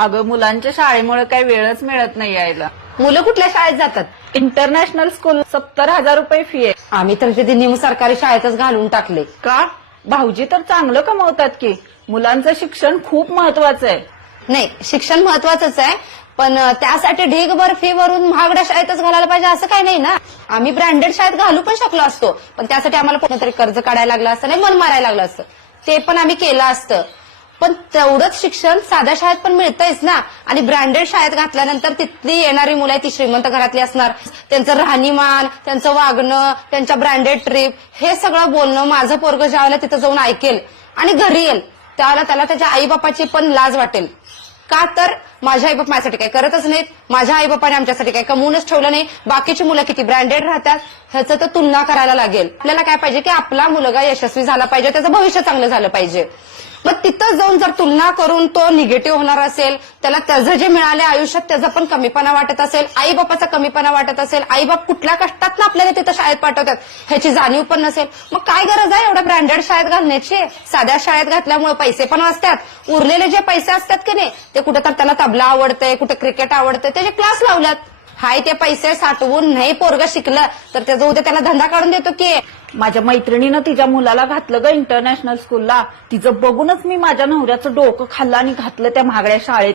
अगं मुलांच्या शाळेमुळे काही वेळच मिळत नाही यायला. मुलं कुठल्या शाळेत जातात? इंटरनॅशनल स्कूल सत्तर हजार रुपये फी आहे. आम्ही तर तिथे निम सरकारी शाळेतच घालून टाकले. का? भाऊजी तर चांगलं कमवतात की. मुलांचं शिक्षण खूप महत्वाचं आहे. नाही शिक्षण महत्वाचंच आहे पण त्यासाठी ढीगभर फी भरून महागड्या शाळेतच घालायला पाहिजे असं काही नाही ना? आम्ही ब्रँडेड शाळेत घालू पण शकलो असतो पण त्यासाठी आम्हाला कोणतरी कर्ज काढायला लागलं असतं नाही मन मारायला लागलं असतं. ते पण आम्ही केलं असतं. पण तेवढंच शिक्षण साध्या शाळेत पण मिळतंयच ना. आणि ब्रँडेड शाळेत घातल्यानंतर तिथली येणारी मुलं आहे ती श्रीमंत घरातली असणार. त्यांचं राहणीमान त्यांचं वागणं त्यांच्या ब्रँडेड ट्रिप हे सगळं बोलणं माझं पोरग ज्यावेळेला तिथं जाऊन ऐकेल आणि घरी येईल त्यावेळेला त्याला त्याच्या आईबापाची पण लाज वाटेल. का तर माझ्या आईबाप माझ्यासाठी काय करतच नाहीत. माझ्या आईबापाने आमच्यासाठी काय कमवूनच ठेवलं नाही. बाकीची मुलं किती ब्रँडेड राहतात ह्याचं तर तुलना करायला लागेल. आपल्याला काय पाहिजे की आपला मुलगा यशस्वी झाला पाहिजे त्याचं भविष्य चांगलं झालं पाहिजे. मग तिथं जाऊन जर तुलना करून तो निगेटिव्ह होणार असेल त्याला त्याचं जे मिळाले आयुष्यात त्याचा पण कमीपणा वाटत असेल आई बापाचा कमीपणा वाटत असेल आई बाप कुठल्या कष्टात ना आपल्याला तिथं शाळेत पाठवतात ह्याची जाणीव पण नसेल. मग काय गरज आहे एवढ्या ब्रँडेड शाळेत घालण्याची? साध्या शाळेत घातल्यामुळे पैसे पण वाचतात. उरलेले जे पैसे असतात की नाही ते कुठं तर त्याला तबला आवडतंय कुठे क्रिकेट आवडतंय त्याचे क्लास लावल्यात. हाय ते पैसे साठवून नाही पोरग शिकलं तर त्याचा उद्या त्याला धंदा काढून देतो की. माझ्या मैत्रिणीनं तिच्या मुलाला घातलं ग इंटरनॅशनल स्कूलला तिचं बघूनच मी माझ्या नवऱ्याचं डोकं खाल्लं आणि घातलं त्या महागड्या शाळेत.